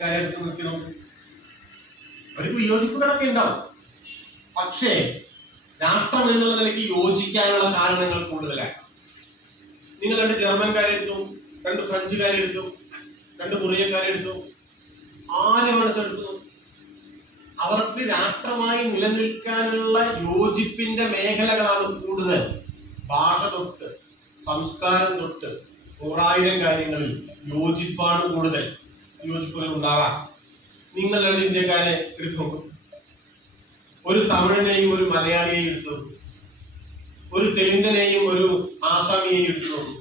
കാര്യത്തിൽ നിർത്തി നോക്കും. അവർക്ക് വിയോജിപ്പുകളൊക്കെ ഉണ്ടാവും. പക്ഷേ രാഷ്ട്രം എന്നുള്ള നിലയ്ക്ക് യോജിക്കാനുള്ള കാരണങ്ങൾ കൂടുതലാണ്. നിങ്ങൾ 2 ജർമ്മൻകാരെടുത്തു, 2 ഫ്രഞ്ചുകാരെടുത്തു, 2 കൊറിയക്കാരെടുത്തു, ആരെ മനസ്സെടുത്തു, അവർക്ക് രാഷ്ട്രമായി നിലനിൽക്കാനുള്ള യോജിപ്പിന്റെ മേഖലകളാണ് കൂടുതൽ. ഭാഷ തൊട്ട് സംസ്കാരം തൊട്ട് 100,000 കാര്യങ്ങളിൽ യോജിപ്പാണ് കൂടുതൽ. യോജിപ്പുകൾ ഉണ്ടാകാം. നിങ്ങൾ 2 ഇന്ത്യക്കാരെ എടുത്തു നോക്കും. ഒരു തമിഴനെയും ഒരു മലയാളിയെയും എടുത്തു നോക്കും. ഒരു തെലുങ്കനെയും ഒരു ആസാമിയെയും എടുത്തു നോക്കും.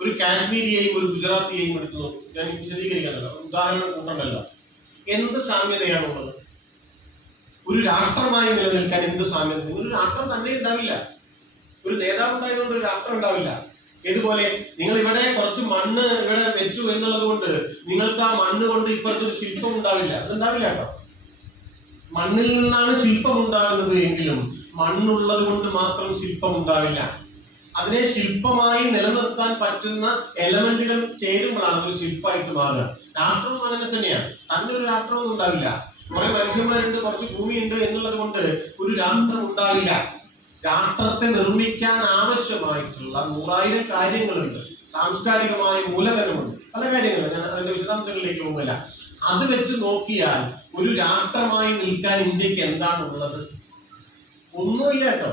ഒരു കാശ്മീരിയെയും ഒരു ഗുജറാത്തിയെയും എടുത്തു നോക്കും. ഞാൻ വിശദീകരിക്കാനല്ല, ഉദാഹരണം കൂട്ടണ്ടല്ല. എന്ത് സാമ്യതയാണുള്ളത്? ഒരു രാഷ്ട്രമായി നിലനിൽക്കാൻ എന്ത് സാമ്യത? ഒരു രാഷ്ട്രം തന്നെ ഉണ്ടാവില്ല. ഒരു നേതാവ് ഉണ്ടായതുകൊണ്ട് ഒരു രാഷ്ട്രം ഉണ്ടാവില്ല. ഇതുപോലെ നിങ്ങൾ ഇവിടെ കുറച്ച് മണ്ണ് ഇവിടെ വെച്ചു എന്നുള്ളത് കൊണ്ട് നിങ്ങൾക്ക് ആ മണ്ണ് കൊണ്ട് ഇപ്പോഴത്തെ ഒരു ശില്പം ഉണ്ടാവില്ല. അതുണ്ടാവില്ല കേട്ടോ. മണ്ണിൽ നിന്നാണ് ശില്പം ഉണ്ടാകുന്നത് എങ്കിലും മണ്ണുള്ളത് കൊണ്ട് മാത്രം ശില്പം ഉണ്ടാവില്ല. അതിനെ ശില്പമായി നിലനിർത്താൻ പറ്റുന്ന എലമെന്റുകൾ ചേരുമ്പോഴാണ് അതൊരു ശില്പമായിട്ട് മാറുക. രാഷ്ട്രവും അങ്ങനെ തന്നെയാണ്. തന്നെ ഒരു രാഷ്ട്രമൊന്നും ഉണ്ടാവില്ല. കുറെ മനുഷ്യന്മാരുണ്ട്, കുറച്ച് ഭൂമിയുണ്ട് എന്നുള്ളത് കൊണ്ട് ഒരു രാഷ്ട്രം ഉണ്ടാവില്ല. രാഷ്ട്രത്തെ നിർമ്മിക്കാൻ ആവശ്യമായിട്ടുള്ള 100,000 കാര്യങ്ങളുണ്ട്. സാംസ്കാരികമായ മൂലധനമുണ്ട്, പല കാര്യങ്ങളും. ഞാൻ അതിന്റെ വിശദാംശങ്ങളിലേക്ക് പോകുന്നില്ല. അത് വെച്ച് നോക്കിയാൽ ഒരു രാഷ്ട്രമായി നിൽക്കാൻ ഇന്ത്യക്ക് എന്താണ് ഉള്ളത്? ഒന്നുമില്ല കേട്ടോ.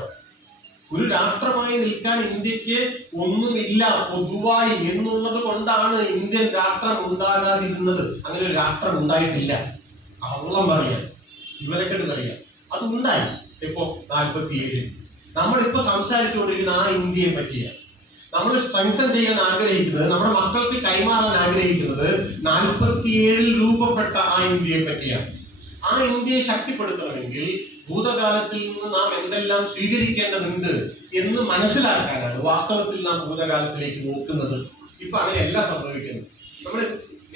ഒരു രാഷ്ട്രമായി നിൽക്കാൻ ഇന്ത്യക്ക് ഒന്നുമില്ല പൊതുവായി എന്നുള്ളത് കൊണ്ടാണ് ഇന്ത്യൻ രാഷ്ട്രം ഉണ്ടാകാതിരുന്നത്. അങ്ങനെ ഒരു രാഷ്ട്രം ഉണ്ടായിട്ടില്ല. അവളം പറയാം, ഇവരൊക്കെ പറയാം. അത് ഉണ്ടായി ഇപ്പോ 47. നമ്മളിപ്പോ സംസാരിച്ചുകൊണ്ടിരിക്കുന്ന ആ ഇന്ത്യയെ പറ്റിയാണ്. നമ്മൾ സ്ട്രെങ്തൻ ചെയ്യാൻ ആഗ്രഹിക്കുന്നത്, നമ്മുടെ മക്കൾക്ക് കൈമാറാൻ ആഗ്രഹിക്കുന്നത് 47 രൂപപ്പെട്ട ആ ഇന്ത്യയെ പറ്റിയാണ്. ആ ഇന്ത്യയെ ശക്തിപ്പെടുത്തണമെങ്കിൽ ഭൂതകാലത്തിൽ നിന്ന് നാം എന്തെല്ലാം സ്വീകരിക്കേണ്ടതുണ്ട് എന്ന് മനസ്സിലാക്കാനാണ് വാസ്തവത്തിൽ നാം ഭൂതകാലത്തിലേക്ക് നോക്കുന്നത്. ഇപ്പൊ അങ്ങനെയല്ല സംഭവിക്കുന്നത്. നമ്മൾ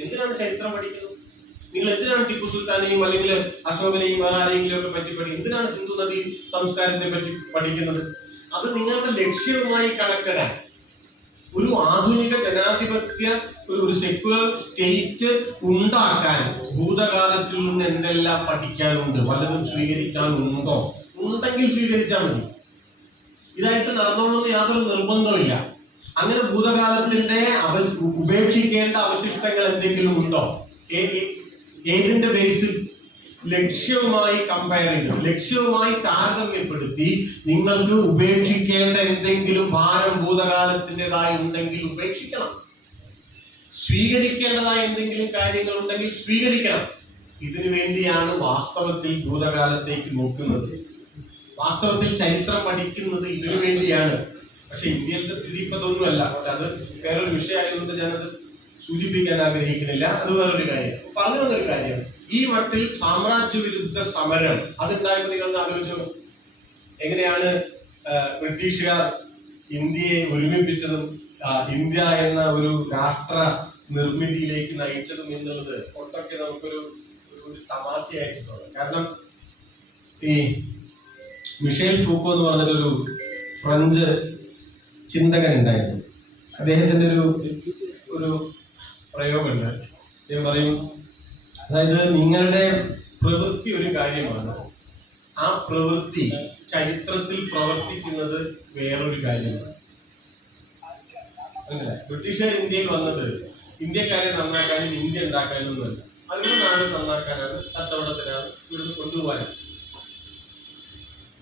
എന്തിനാണ് ചരിത്രം പഠിക്കുന്നത്? നിങ്ങൾ എന്തിനാണ് ടിപ്പു സുൽത്താനെയും അല്ലെങ്കിൽ അശോകനെയും വേറെ ആരെങ്കിലും ഒക്കെ പറ്റി എന്തിനാണ് സിന്ധു നദി സംസ്കാരത്തെ പറ്റി പഠിക്കുന്നത്? അത് നിങ്ങളുടെ ലക്ഷ്യവുമായി കണക്റ്റഡ് ആണ്. ഒരു ആധുനിക ജനാധിപത്യ ഒരു സെക്യുലർ സ്റ്റേറ്റ് ഉണ്ടാക്കാൻ ഭൂതകാലത്തിൽ നിന്ന് എന്തെല്ലാം പഠിക്കാനുണ്ട്, വല്ലതും സ്വീകരിക്കാനുണ്ടോ? ഉണ്ടെങ്കിൽ സ്വീകരിച്ചാൽ മതി. ഇതായിട്ട് നടന്നോളൂന്ന് യാതൊരു നിർബന്ധമില്ല. അങ്ങനെ ഭൂതകാലത്തിന്റെ ഉപേക്ഷിക്കേണ്ട അവശിഷ്ടങ്ങൾ എന്തെങ്കിലും ഉണ്ടോ? ഏതിന്റെ ബേസിൽ? ലക്ഷ്യവുമായി കമ്പയർ ചെയ്ത്, ലക്ഷ്യവുമായി താരതമ്യപ്പെടുത്തി നിങ്ങൾക്ക് ഉപേക്ഷിക്കേണ്ട എന്തെങ്കിലും ഭാരം ഭൂതകാലത്തിൻ്റെതായി ഉണ്ടെങ്കിൽ ഉപേക്ഷിക്കണം. സ്വീകരിക്കേണ്ടതായ എന്തെങ്കിലും കാര്യങ്ങൾ ഉണ്ടെങ്കിൽ സ്വീകരിക്കണം. ഇതിനു വേണ്ടിയാണ് വാസ്തവത്തിൽ ഭൂതകാലത്തേക്ക് നോക്കുന്നത്. വാസ്തവത്തിൽ ചരിത്രം പഠിക്കുന്നത് ഇതിനു വേണ്ടിയാണ്. പക്ഷെ ഇന്ത്യയിലെ സ്ഥിതി ഇപ്പൊ ഇതൊന്നുമല്ല. അത് വേറൊരു വിഷയമായതുകൊണ്ട് ഞാനത് സൂചിപ്പിക്കാൻ ആഗ്രഹിക്കുന്നില്ല. അത് വേറൊരു കാര്യം. പറഞ്ഞു വന്നൊരു കാര്യമാണ്, ഈ മട്ടിൽ സാമ്രാജ്യ വിരുദ്ധ സമരം അതുണ്ടായപ്പോൾ നിങ്ങൾ ആലോചിച്ചു എങ്ങനെയാണ് ബ്രിട്ടീഷുകാർ ഇന്ത്യയെ ഒരുമിപ്പിച്ചതും ഇന്ത്യ എന്ന ഒരു രാഷ്ട്ര നിർമ്മിതിയിലേക്ക് നയിച്ചതും എന്നുള്ളത് ഒട്ടൊക്കെ നമുക്കൊരു തമാശയായിട്ട് തോന്നും. കാരണം ഈ മിഷേൽ ഫൂക്കോ എന്ന് പറഞ്ഞൊരു ഫ്രഞ്ച് ചിന്തകൻ ഉണ്ടായിരുന്നു. അദ്ദേഹത്തിന്റെ ഒരു പ്രയോഗമുണ്ട്. അദ്ദേഹം പറയും, അതായത് നിങ്ങളുടെ പ്രവൃത്തി ഒരു കാര്യമാണ്, ആ പ്രവൃത്തി ചരിത്രത്തിൽ പ്രവർത്തിക്കുന്നത് വേറൊരു കാര്യമാണ്. അങ്ങനെ ബ്രിട്ടീഷുകാർ ഇന്ത്യയിൽ വന്നത് ഇന്ത്യക്കാരെ നന്നാക്കാനും ഇന്ത്യ ഉണ്ടാക്കാനും ഒന്നുമല്ല. അവരുടെ നാട് നന്നാക്കാനാണ്, കച്ചവടത്തിനാണ്, ഇവിടുന്ന് കൊണ്ടുപോകാനാണ്.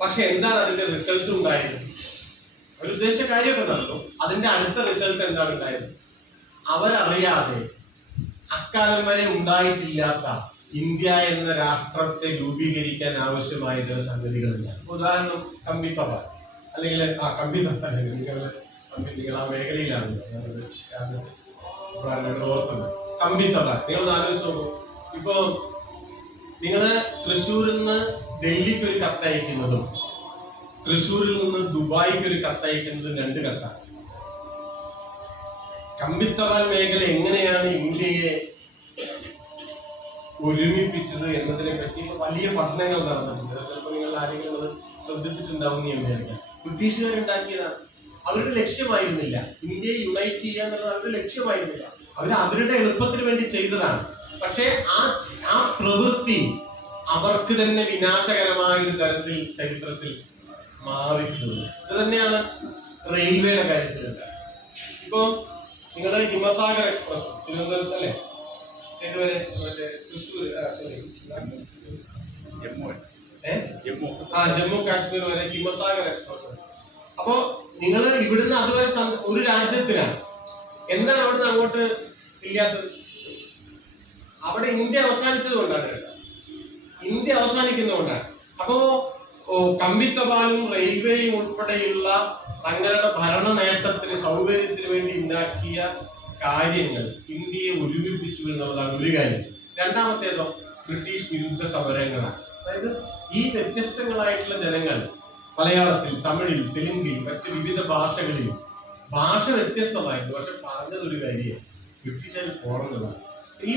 പക്ഷെ എന്താണ് അതിന്റെ റിസൾട്ട് ഉണ്ടായത്? അവരുദ്ദേശിച്ച കാര്യമൊക്കെ നടന്നു. അതിന്റെ അടുത്ത റിസൾട്ട് എന്താണ് ഉണ്ടായത്? അവരറിയാതെ അക്കാലം വരെ ഉണ്ടായിട്ടില്ലാത്ത ഇന്ത്യ എന്ന രാഷ്ട്രത്തെ രൂപീകരിക്കാൻ ആവശ്യമായ ചില സംഗതികളില്ല. ഉദാഹരണം കമ്പിത്തപാൽ, അല്ലെങ്കിൽ നിങ്ങൾ ആ മേഖലയിലാണ് ഓർത്തുന്നത്. കമ്പിത്തപാൽ നിങ്ങൾ ആലോചിച്ച് നോക്കൂ. ഇപ്പോ നിങ്ങള് തൃശ്ശൂരിൽ നിന്ന് ഡൽഹിക്ക് ഒരു കത്തയക്കുന്നതും തൃശ്ശൂരിൽ നിന്ന് ദുബായിക്ക് ഒരു കത്തയക്കുന്നതും 2 കത്താണ്. കമ്പിത്തപാൽ മേഖല എങ്ങനെയാണ് ഇന്ത്യയെ ഒരുമിപ്പിച്ചത് എന്നതിനെ പറ്റി വലിയ പഠനങ്ങൾ നടന്നിട്ടുണ്ട്. ചിലപ്പോൾ നിങ്ങൾ ആരെങ്കിലും അത് ശ്രദ്ധിച്ചിട്ടുണ്ടാവും എന്ന് ഞാൻ വിചാരിക്കാം. ബ്രിട്ടീഷുകാരുണ്ടാക്കിയതാണ്. അവരുടെ ലക്ഷ്യമായിരുന്നില്ല ഇന്ത്യയെ യുണൈറ്റ് ചെയ്യുക എന്നുള്ളത്. അവരുടെ ലക്ഷ്യമായിരുന്നില്ല. അവരുടെ എളുപ്പത്തിന് വേണ്ടി ചെയ്തതാണ്. പക്ഷെ ആ പ്രവൃത്തി അവർക്ക് തന്നെ വിനാശകരമായ ഒരു തരത്തിൽ ചരിത്രത്തിൽ മാറിയിട്ടുള്ളത്. ഇത് തന്നെയാണ് റെയിൽവേയുടെ കാര്യത്തിലുണ്ട്. ഇപ്പൊ നിങ്ങളുടെ ഹിമസാഗർ എക്സ്പ്രസ് തിരുവനന്തപുരത്ത് അല്ലേ, ഏതുവരെ മറ്റേ തൃശ്ശൂർ സോറി ജമ്മു കാശ്മീർ വരെ ഹിമസാഗർ എക്സ്പ്രസ്. അപ്പോ നിങ്ങൾ ഇവിടുന്ന് അതുവരെ ഒരു രാജ്യത്തിലാണ്. എന്താണ് അവിടുന്ന് അങ്ങോട്ട് ഇല്ലാത്തത്? അവിടെ ഇന്ത്യ അവസാനിച്ചത് കൊണ്ടാണ് കേട്ടോ, ഇന്ത്യ അവസാനിക്കുന്നതുകൊണ്ടാണ്. അപ്പോ കമ്പിത്തപാലും റെയിൽവേയും ഉൾപ്പെടെയുള്ള തങ്ങളുടെ ഭരണ നേട്ടത്തിന് സൗകര്യത്തിന് വേണ്ടി ഉണ്ടാക്കിയ കാര്യങ്ങൾ ഇന്ത്യയെ ഒരുമിപ്പിച്ചു എന്നുള്ളതാണ് ഒരു കാര്യം. രണ്ടാമത്തേതോ ബ്രിട്ടീഷ് വിരുദ്ധ സമരങ്ങളാണ്. അതായത് ഈ വ്യത്യസ്തങ്ങളായിട്ടുള്ള ജനങ്ങൾ മലയാളത്തിൽ, തമിഴിൽ, തെലുങ്കിൽ, മറ്റ് വിവിധ ഭാഷകളിൽ ഭാഷ വ്യത്യസ്തമായിരുന്നു, പക്ഷെ പറഞ്ഞതൊരു കാര്യം ബ്രിട്ടീഷുകാർ പോണെന്നുള്ളതാണ്. ഈ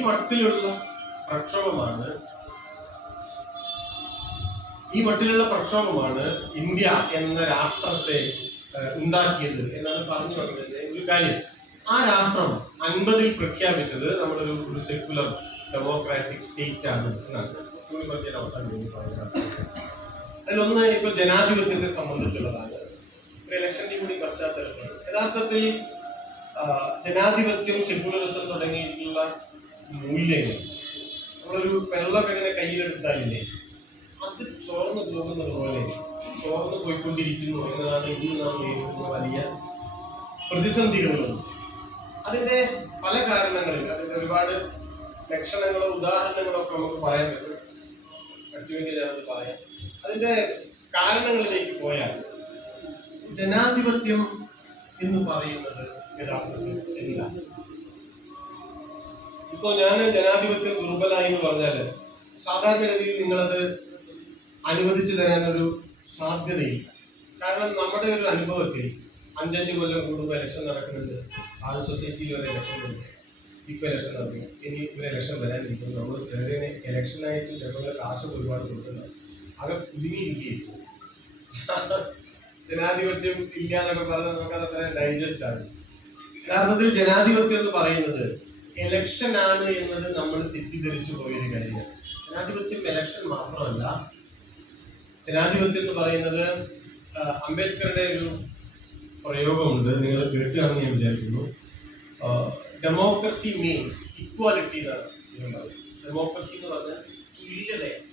മട്ടിലുള്ള പ്രക്ഷോഭമാണ് ഇന്ത്യ എന്ന രാഷ്ട്രത്തെ ഉണ്ടാക്കിയത് എന്നാണ് പറഞ്ഞു വന്നതിന്റെ ഒരു കാര്യം. ആ രാഷ്ട്രം 50-ൽ പ്രഖ്യാപിച്ചത് നമ്മളൊരു സെക്യുലർ ഡെമോക്രാറ്റിക് സ്റ്റേറ്റ് ആണ് എന്നാണ്. അതിലൊന്ന് ഇപ്പൊ ജനാധിപത്യത്തെ സംബന്ധിച്ചുള്ളതാണ്. ഒരു ഇലക്ഷന്റെ കൂടി പശ്ചാത്തലത്തിൽ യഥാർത്ഥത്തിൽ ജനാധിപത്യം, സെക്യുലറിസം തുടങ്ങിയിട്ടുള്ള മൂല്യങ്ങൾ നമ്മളൊരു വെള്ളമൊക്കെ ഇങ്ങനെ കയ്യിലെടുത്താലില്ലേ, അത് ചോർന്നു പോകുന്നത് പോലെ ചോർന്നു പോയിക്കൊണ്ടിരിക്കുന്നു എന്നതാണ് ഇന്ന് നാം നേരിടുന്ന വലിയ പ്രതിസന്ധികളുള്ളത്. അതിന്റെ പല കാരണങ്ങളിൽ, അതിന്റെ ഒരുപാട് ലക്ഷണങ്ങളോ ഉദാഹരണങ്ങളോ ഒക്കെ നമുക്ക് പറയാൻ പറ്റും. പറ്റുമെങ്കിൽ അത് പറയാം. അതിന്റെ കാരണങ്ങളിലേക്ക് പോയാൽ ജനാധിപത്യം എന്ന് പറയുന്നത് യഥാർത്ഥത്തിൽ എന്താണ്? ഇപ്പൊ ഞാൻ ജനാധിപത്യം ദുർബലമായി എന്ന് പറഞ്ഞാല് സാധാരണഗതിയിൽ നിങ്ങളത് അനുവദിച്ചു തരാനൊരു സാധ്യതയില്ല. കാരണം നമ്മുടെ ഒരു അനുഭവത്തിൽ 5-5 കൊല്ലം കൂടുമ്പോൾ ഇലക്ഷൻ നടക്കുന്നുണ്ട്. ആദ്യ സൊസൈറ്റിയിൽ ഒരു ഇലക്ഷൻ ഉണ്ട്, ഇപ്പൊ ഇലക്ഷൻ നടക്കും, ഇനി ഒരു ഇലക്ഷൻ വരാനിരിക്കും. നമ്മൾ ചെറിയ ഇലക്ഷനായിട്ട് ജനങ്ങളുടെ കാശ് ഒരുപാട് കൊടുക്കുന്നത് അത് കുടുങ്ങിയിരിക്കും. ജനാധിപത്യം ഇല്ല എന്നൊക്കെ പറഞ്ഞാൽ നമുക്കത് ഡൈജസ്റ്റ് ആണ്. യഥാർത്ഥത്തിൽ ജനാധിപത്യം എന്ന് പറയുന്നത് ഇലക്ഷൻ ആണ് എന്നത് നമ്മൾ തെറ്റിദ്ധരിച്ചു പോയൊരു കാര്യമാണ്. ജനാധിപത്യം ഇലക്ഷൻ മാത്രമല്ല. ജനാധിപത്യം എന്ന് പറയുന്നത് അംബേദ്കറുടെ ഒരു പ്രയോഗമുണ്ട്, നിങ്ങൾ കേട്ടാണെന്ന് ഞാൻ വിചാരിക്കുന്നു. ഡെമോക്രസി മീൻസ് ഇക്വാലിറ്റി എന്നാണ്. ഡെമോക്രസി എന്ന് പറഞ്ഞാൽ തുല്യതയാണ്.